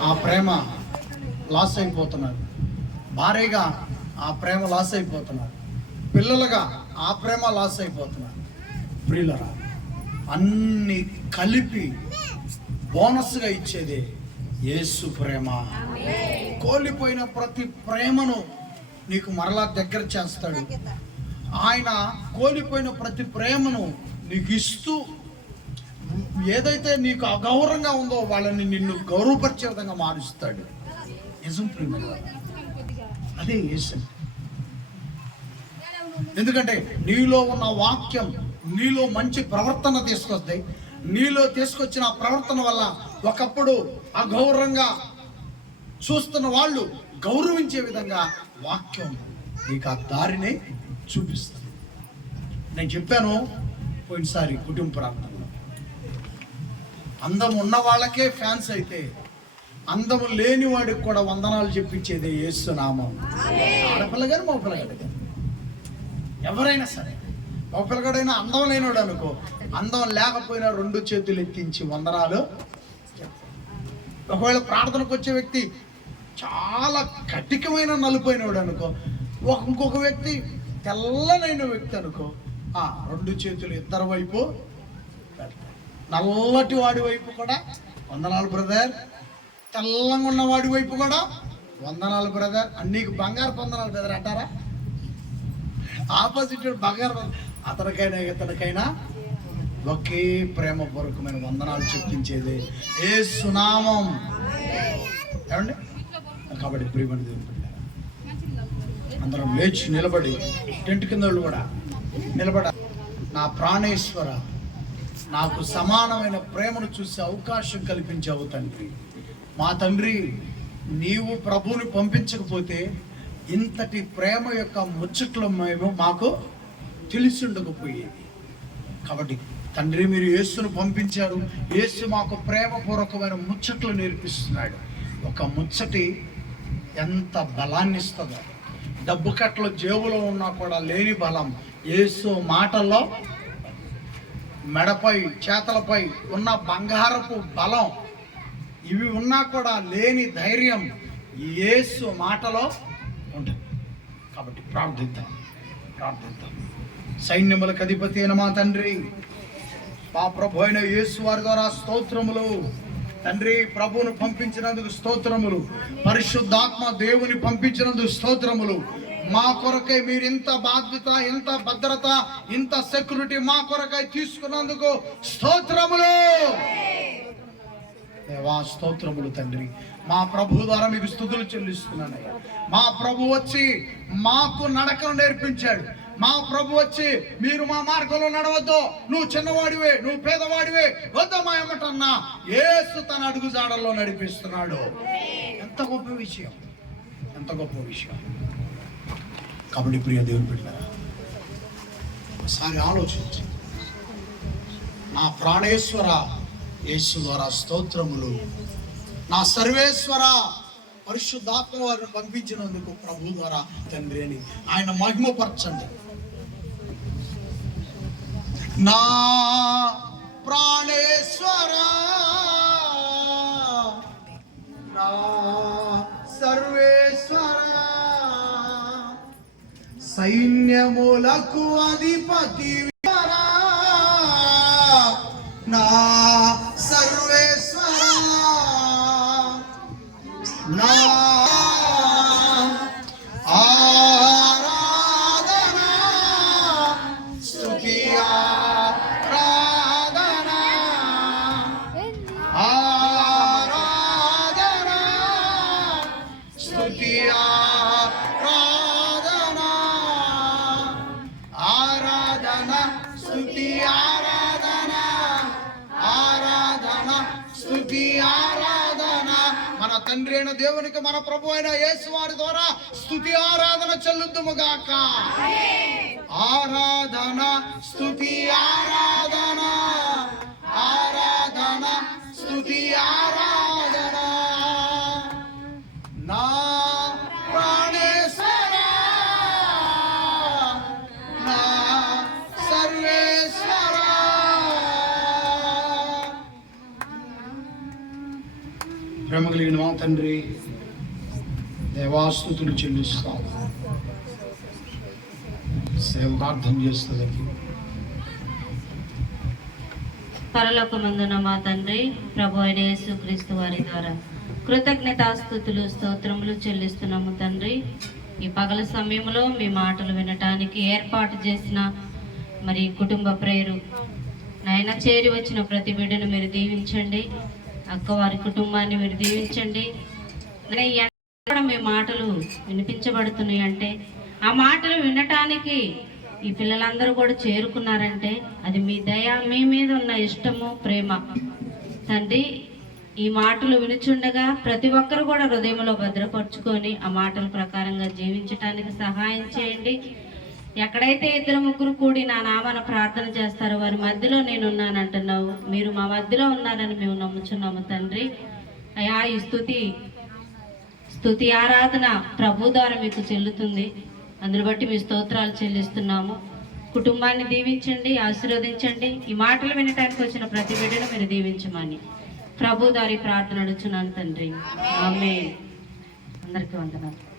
ఆ ప్రేమ లాస్ అయిపోతున్నారు భార్యగా ఆ ప్రేమ లాస్ అయిపోతున్నారు పిల్లలుగా ఆ ప్రేమ లాస్ అయిపోతున్నారు ప్రియులరా అన్ని కలిపి బోనస్గా ఇచ్చేది యేసు ప్రేమ. కోల్పోయిన ప్రతి ప్రేమను నీకు మరలా దగ్గర చేస్తాడు. ఆయన కోల్పోయిన ప్రతి ప్రేమను నీకు ఇస్తూ ఏదైతే నీకు అగౌరవంగా ఉందో వాళ్ళని నిన్ను గౌరవపరిచే విధంగా మారుస్తాడు. నిజం ప్రేమ అదే యేసు. ఎందుకంటే నీలో ఉన్న వాక్యం నీలో మంచి ప్రవర్తన తీసుకొస్తాయి. నీలో తీసుకొచ్చిన ఆ ప్రవర్తన వల్ల ఒకప్పుడు అగౌరవంగా చూస్తున్న వాళ్ళు గౌరవించే విధంగా వాక్యం నీకు ఆ దారిని చూపిస్తుంది. నేను చెప్పాను పోయినసారి కుటుంబ ప్రాంతంలో అందం ఉన్న వాళ్ళకే ఫ్యాన్స్ అయితే అందము లేని వాడికి కూడా వందనాలు చెప్పించేది యేసు నామం. ఆడపిల్ల కానీ మా పిల్లగాడు కానీ ఎవరైనా సరే మా పిల్లగాడైనా అందం లేనివాడు అనుకో అందం లేకపోయినా రెండు చేతులు ఎత్తించి వందనాలు ఒకవేళ ప్రార్థనకు వచ్చే వ్యక్తి చాలా కఠికమైన నలుపోయినవాడు అనుకో ఒక ఇంకొక వ్యక్తి తెల్లనైన వ్యక్తి అనుకో ఆ రెండు చేతులు ఇద్దరు వైపు పెడతాడు. నల్లటి వాడి వైపు కూడా. వందనాలు బ్రదర్ తెల్లంగా ఉన్న వాడి వైపు కూడా. వందనాలు బ్రదర్ అన్నీకు బంగారు వందనాలు బ్రదర్ అంటారా? ఆపోజిట్ బంగారు అతనికైనా ఇతనికైనా ఒకే ప్రేమపూర్వకమైన వందనాలు చెప్పించేది ఏ సునామం ఏమండి? కాబట్టి ప్రియమని దేవుని అందరం లేచి నిలబడి టెంట్ కింద వాళ్ళు కూడా నిలబడ నా ప్రాణేశ్వర నాకు సమానమైన ప్రేమను చూసే అవకాశం కల్పించావు తండ్రి. మా తండ్రి నీవు ప్రభువుని పంపించకపోతే ఇంతటి ప్రేమ యొక్క ముచ్చట్లు మేము మాకు తెలిసిండకపోయేది. కాబట్టి తండ్రి మీరు యేసును పంపించారు. యేసు మాకు ప్రేమపూర్వకమైన ముచ్చట్లు నేర్పిస్తున్నాడు. ఒక ముచ్చటి ఎంత బలాన్ని ఇస్తుందో డబ్బు కట్టలు జేబులో ఉన్నా కూడా లేని బలం. యేసు మాటల్లో మెడపై చేతలపై ఉన్న బంగారపు బలం ఇవి ఉన్నా కూడా లేని ధైర్యం యేసు మాటలో ఉంటుంది. కాబట్టి ప్రార్థిద్దాం ప్రార్థిద్దాం. సైన్యములకు అధిపతి అయిన మా తండ్రి మా ప్రభు అయిన యేసు వారి ద్వారా స్తోత్రములు. తండ్రి ప్రభువును పంపించినందుకు స్తోత్రములు. పరిశుద్ధాత్మ దేవుని పంపించినందుకు స్తోత్రములు. మా కొరకై మీరు ఇంత బాధ్యత ఇంత భద్రత ఇంత సెక్యూరిటీ మా కొరకై తీసుకున్నందుకు స్తోత్రములు. దేవా స్తోత్రములు తండ్రి. మా ప్రభు ద్వారా మీకు స్థుతులు చెల్లిస్తున్నానయ్యా మా ప్రభు వచ్చి మాకు నడకను నేర్పించాడు. మా ప్రభు వచ్చి మీరు మా మార్గంలో నడవద్దు. నువ్వు చిన్నవాడివే నువ్వు పేదవాడివే వద్దమ్మా ఏమటన్నా ఏసు తన అడుగుజాడల్లో నడిపిస్తున్నాడు. ఎంత గొప్ప విషయం. ఎంత గొప్ప విషయం. కాబట్టి ప్రియ దేవుని బిడ్డలారా ఒకసారి ఆలోచించి నా ప్రాణేశ్వర యేసు ద్వారా స్తోత్రములు. నా సర్వేశ్వర పరిశుద్ధాత్మ వారిని పంపించినందుకు ప్రభు ద్వారా తండ్రి అని ఆయన మహిమపరచండి. నా ప్రాణేశ్వర నా సైన్యములకు అధిపతి స్తుతి ఆరాధన. మన తండ్రి అయిన దేవునికి మన ప్రభు అయిన యేసు వారి ద్వారా స్తుతి ఆరాధన చెల్లుద్దుము గాక. ఆరాధన ఆరాధన ఆరాధన. ప్రేమ కలిగిన మా తండ్రి దేవాస్తుతులు చెల్లిస్తాం. సేవకార్థం చేస్తుంది పరలోకమందున మా తండ్రి ప్రభు అయిన యేసుక్రీస్తు వారి ద్వారా కృతజ్ఞతాస్థుతులు స్తోత్రములు చెల్లిస్తున్నాము తండ్రి. ఈ పగల సమయంలో మీ మాటలు వినటానికి ఏర్పాటు చేసిన మరి కుటుంబ ప్రేరు. నాయన చేరి వచ్చిన ప్రతి బిడ్డను మీరు దీవించండి. అక్క వారి కుటుంబాన్ని మీరు దీవించండి. ఎక్కడ మీ మాటలు వినిపించబడుతున్నాయి అంటే ఆ మాటలు వినటానికి ఈ పిల్లలందరూ కూడా చేరుకున్నారంటే అది మీ దయ మీ మీద ఉన్న ఇష్టము ప్రేమ. తండ్రి ఈ మాటలు వినుచుండగా ప్రతి ఒక్కరు కూడా హృదయంలో భద్రపరుచుకొని ఆ మాటల ప్రకారంగా జీవించటానికి సహాయం చేయండి. ఎక్కడైతే ఇద్దరు ముగ్గురు కూడి నా నామన ప్రార్థన చేస్తారో వారి మధ్యలో నేను ఉన్నానంటున్నావు మీరు మా మధ్యలో ఉన్నారని మేము నమ్ముచున్నాము తండ్రి. అయా ఈ స్థుతి స్థుతి ఆరాధన ప్రభు ద్వారా మీకు చెల్లుతుంది. అందులో బట్టి మీ స్తోత్రాలు చెల్లిస్తున్నాము. కుటుంబాన్ని దీవించండి ఆశీర్వదించండి. ఈ మాటలు వినటానికి వచ్చిన ప్రతి బిడ్డను మీరు దీవించమని ప్రభు దారి ప్రార్థన అడుచున్నాను తండ్రి. ఆమె అందరికీ వందనాలు.